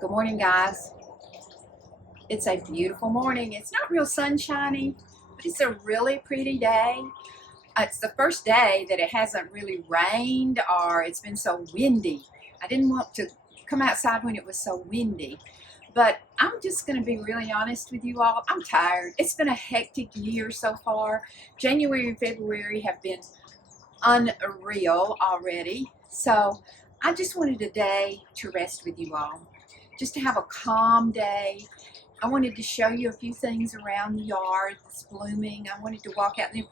Good morning, guys. It's a beautiful morning. It's not real sunshiny, but it's a really pretty day. It's the first day that it hasn't really rained or it's been so windy. I didn't want to come outside when it was so windy, but I'm just going to be really honest with you all. I'm tired. It's been a hectic year so far. January and February have been unreal already. So I just wanted a day to rest with you all, just to have a calm day. I wanted to show you a few things around the yard that's blooming. I wanted to walk out there.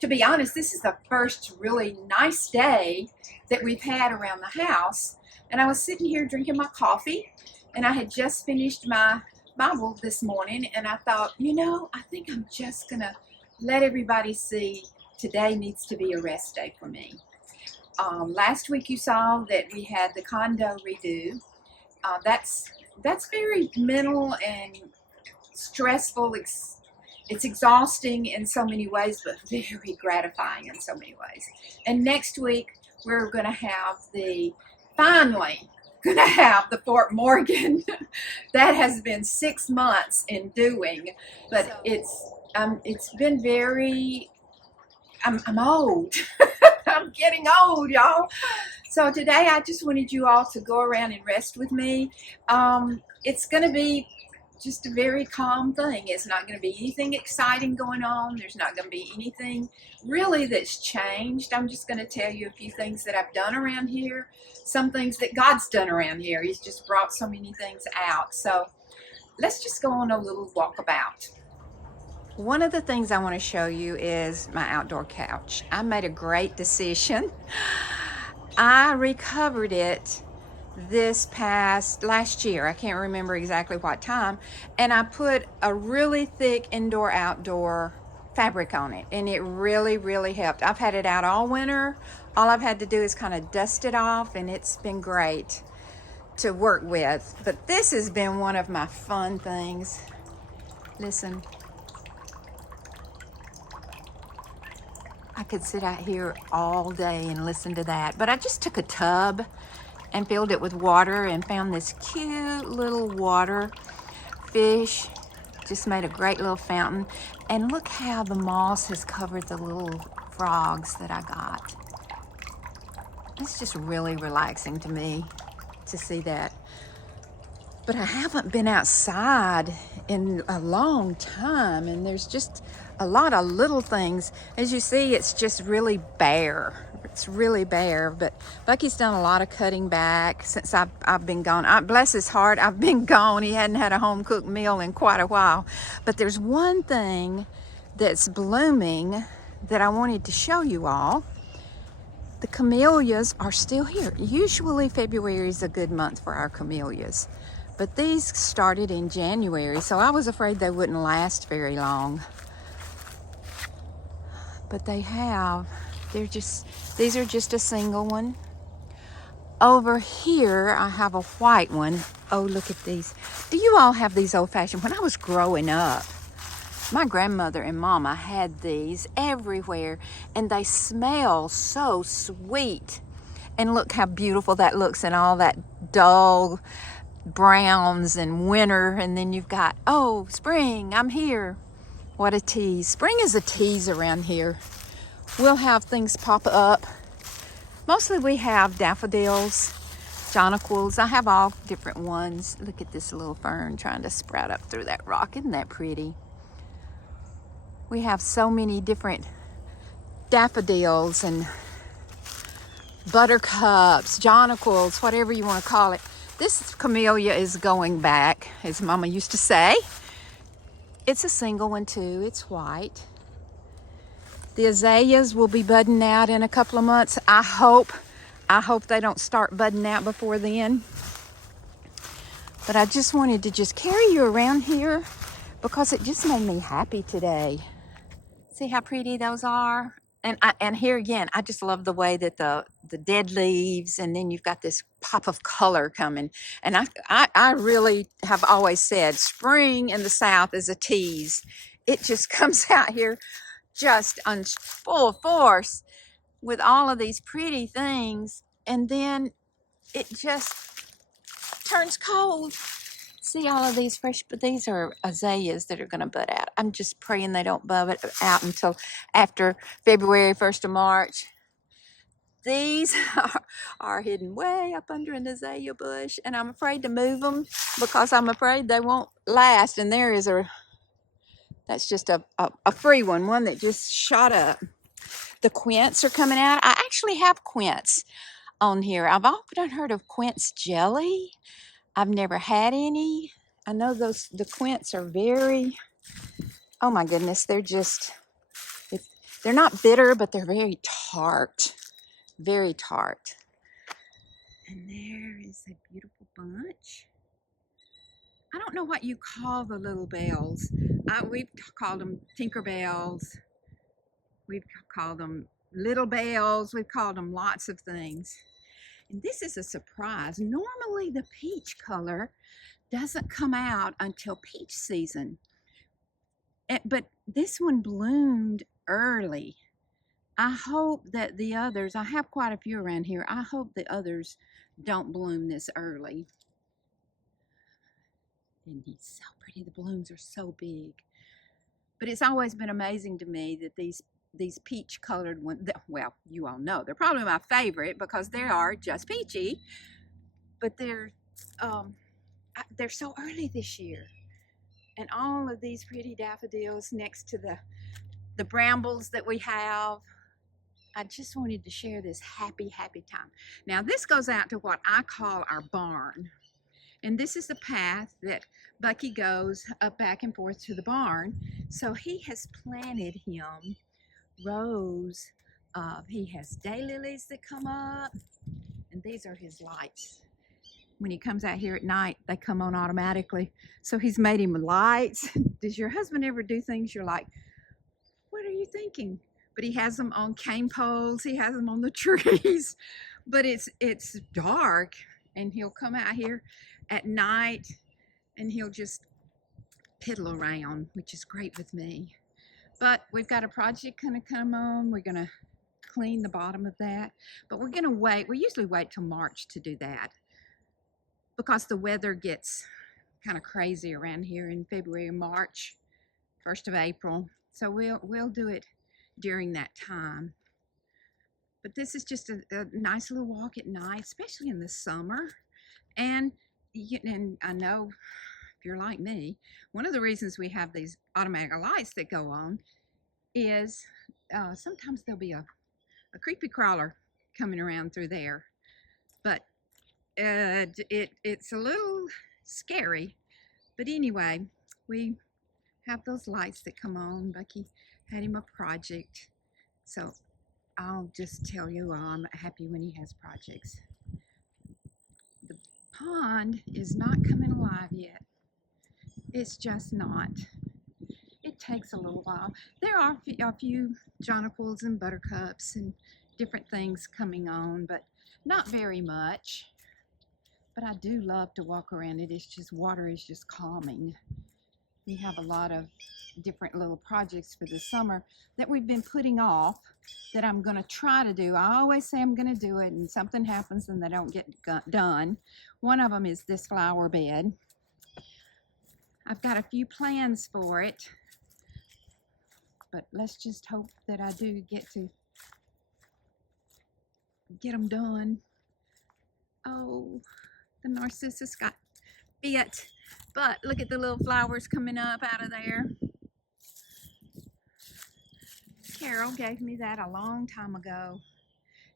To be honest, this is the first really nice day that we've had around the house. And I was sitting here drinking my coffee, and I had just finished my Bible this morning, and I thought, I think I'm just going to let everybody see today needs to be a rest day for me. Last week you saw that we had the condo redo. That's very mental and stressful. It's exhausting in so many ways, but very gratifying in so many ways. And next week we're going to have finally going to have the Fort Morgan. That has been 6 months in doing, but it's been very. I'm old. I'm getting old, y'all. So today I just wanted you all to go around and rest with me. It's going to be just a very calm thing. It's not going to be anything exciting going on. There's not going to be anything really that's changed. I'm just going to tell you a few things that I've done around here, some things that God's done around here. He's just brought so many things out. So let's just go on a little walkabout. One of the things I want to show you is my outdoor couch. I made a great decision. I recovered it last year. I can't remember exactly what time. And I put a really thick indoor-outdoor fabric on it. And it really, really helped. I've had it out all winter. All I've had to do is kind of dust it off, and it's been great to work with. But this has been one of my fun things. Listen. I could sit out here all day and listen to that. But I just took a tub and filled it with water and found this cute little water fish. Just made a great little fountain. And look how the moss has covered the little frogs that I got. It's just really relaxing to me to see that. But I haven't been outside in a long time, and there's just a lot of little things. As you see, it's just really bare. It's really bare, but Bucky's done a lot of cutting back since I've been gone. Bless his heart, I've been gone. He hadn't had a home-cooked meal in quite a while. But there's one thing that's blooming that I wanted to show you all. The camellias are still here. Usually February is a good month for our camellias, but these started in January, so I was afraid they wouldn't last very long. But they have. These are just a single one. Over here, I have a white one. Oh, look at these. Do you all have these old-fashioned? When I was growing up, my grandmother and mama had these everywhere, and they smell so sweet. And look how beautiful that looks in all that dull browns and winter, and then you've got, oh, spring, I'm here. What a tease. Spring is a tease around here. We'll have things pop up. Mostly we have daffodils, jonquils. I have all different ones. Look at this little fern trying to sprout up through that rock. Isn't that pretty? We have so many different daffodils and buttercups, jonquils, whatever you want to call it. This camellia is going back, as Mama used to say. It's a single one too. It's white. The azaleas will be budding out in a couple of months. I hope they don't start budding out before then. But I just wanted to just carry you around here because it just made me happy today. See how pretty those are? And here again, I just love the way that the dead leaves, and then you've got this pop of color coming. And I really have always said spring in the South is a tease. It just comes out here just on full force with all of these pretty things, and then it just turns cold. See all of these fresh, but these are azaleas that are going to bud out. I'm just praying they don't bud out until after February, 1st of March. These are hidden way up under an azalea bush, and I'm afraid to move them because I'm afraid they won't last. And there is that's just a free one that just shot up. The quince are coming out. I actually have quince on here. I've often heard of quince jelly. I've never had any. I know the quince are very, oh my goodness, they're not bitter, but they're very tart. Very tart. And there is a beautiful bunch. I don't know what you call the little bells. We've called them Tinker Bells. We've called them little bells. We've called them lots of things. And this is a surprise. Normally the peach color doesn't come out until peach season. But this one bloomed early. I hope that the others, I have quite a few around here, I hope the others don't bloom this early. And he's so pretty. The blooms are so big. But it's always been amazing to me that these peach colored ones, well, you all know, they're probably my favorite because they are just peachy, but they're so early this year. And all of these pretty daffodils next to the brambles that we have. I just wanted to share this happy time. Now this goes out to what I call our barn. And this is the path that Bucky goes up back and forth to the barn. So he has planted him rows of, he has daylilies that come up, and these are his lights. When he comes out here at night, they come on automatically. So he's made him lights. Does your husband ever do things you're like, what are you thinking? But he has them on cane poles. He has them on the trees. But it's dark, and he'll come out here at night, and he'll just piddle around, which is great with me. But we've got a project going to come on. We're going to clean the bottom of that. But we're going to wait. We usually wait till March to do that because the weather gets kind of crazy around here in February and March, 1st of April. So we'll do it during that time. But this is just a nice little walk at night, especially in the summer. And I know if you're like me, one of the reasons we have these automatic lights that go on is sometimes there'll be a creepy crawler coming around through there. But it's a little scary. But anyway, we have those lights that come on. Bucky had him a project. So I'll just tell you I'm happy when he has projects. The pond is not coming alive yet. It's just not. It takes a little while. There are a few jonquils and buttercups and different things coming on, but not very much. But I do love to walk around it. It's just, water is just calming. We have a lot of different little projects for the summer that we've been putting off that I'm going to try to do. I always say I'm going to do it and something happens and they don't get done. One of them is this flower bed. I've got a few plans for it, but let's just hope that I do get them done. Oh, the narcissus got bit, but look at the little flowers coming up out of there. Carol gave me that a long time ago,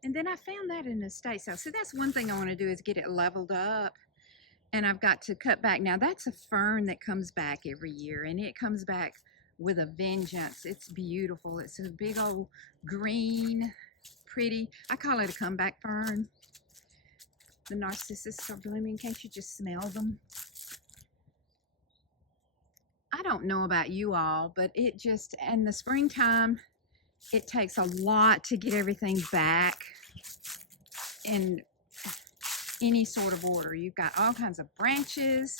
and then I found that in the estate sale. So that's one thing I want to do, is get it leveled up. And I've got to cut back. Now that's a fern that comes back every year, and it comes back with a vengeance. It's beautiful. It's a big old green, pretty, I call it a comeback fern. The narcissus are blooming. Can't you just smell them? I don't know about you all, but it just, in the springtime, it takes a lot to get everything back in any sort of order. You've got all kinds of branches,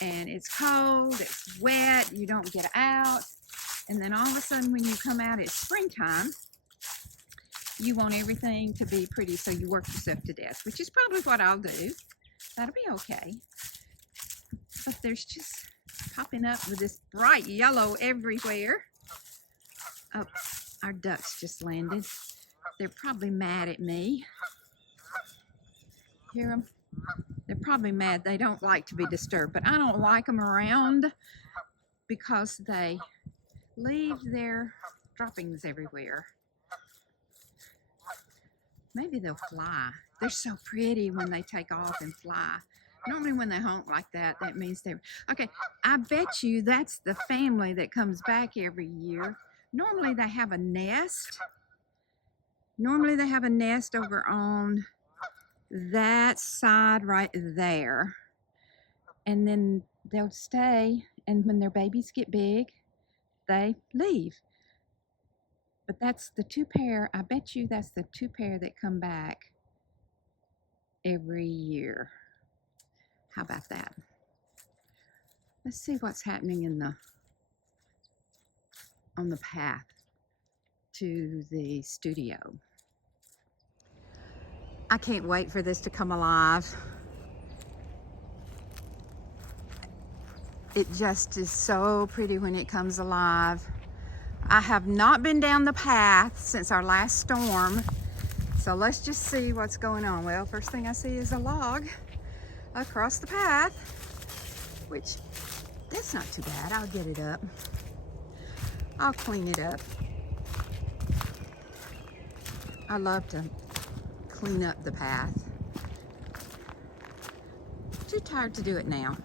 and it's cold, it's wet, you don't get out, and then all of a sudden when you come out, it's springtime, you want everything to be pretty, so you work yourself to death, which is probably what I'll do. That'll be okay. But there's just popping up with this bright yellow everywhere. Oh, our ducks just landed. They're probably mad at me. Hear them? They're probably mad. They don't like to be disturbed, but I don't like them around because they leave their droppings everywhere. Maybe they'll fly. They're so pretty when they take off and fly. Normally when they honk like that, that means they're... Okay, I bet you that's the family that comes back every year. Normally they have a nest. Normally they have a nest over on that side right there. And then they'll stay, and when their babies get big, they leave. But that's the two pair, I bet you that's the two pair that come back every year. How about that? Let's see what's happening in on the path to the studio. I can't wait for this to come alive. It just is so pretty when it comes alive. I have not been down the path since our last storm, so let's just see what's going on. Well, first thing I see is a log across the path, which that's not too bad. I'll get it up. I'll clean it up. I love to clean up the path. Too tired to do it now.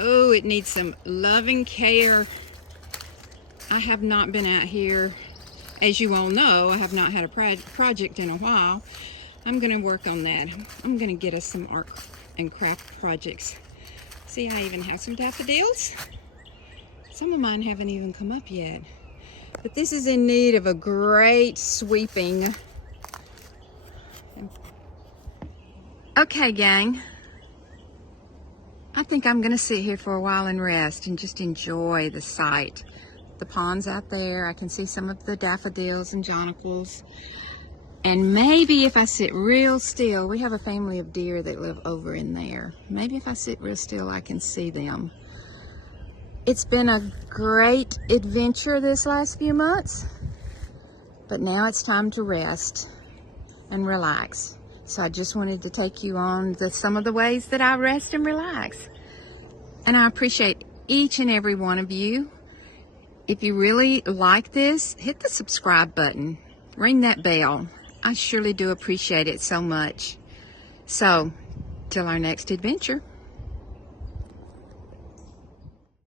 Oh, it needs some loving care. I have not been out here. As you all know, I have not had a project in a while. I'm going to work on that. I'm going to get us some art and craft projects. See, I even have some daffodils. Some of mine haven't even come up yet. But this is in need of a great sweeping. Okay, gang. I think I'm going to sit here for a while and rest and just enjoy the sight. The pond's out there. I can see some of the daffodils and jonquils. And maybe if I sit real still, we have a family of deer that live over in there. Maybe if I sit real still, I can see them. It's been a great adventure this last few months, but now it's time to rest and relax. So I just wanted to take you on some of the ways that I rest and relax. And I appreciate each and every one of you. If you really like this, hit the subscribe button, ring that bell. I surely do appreciate it so much. So, till our next adventure.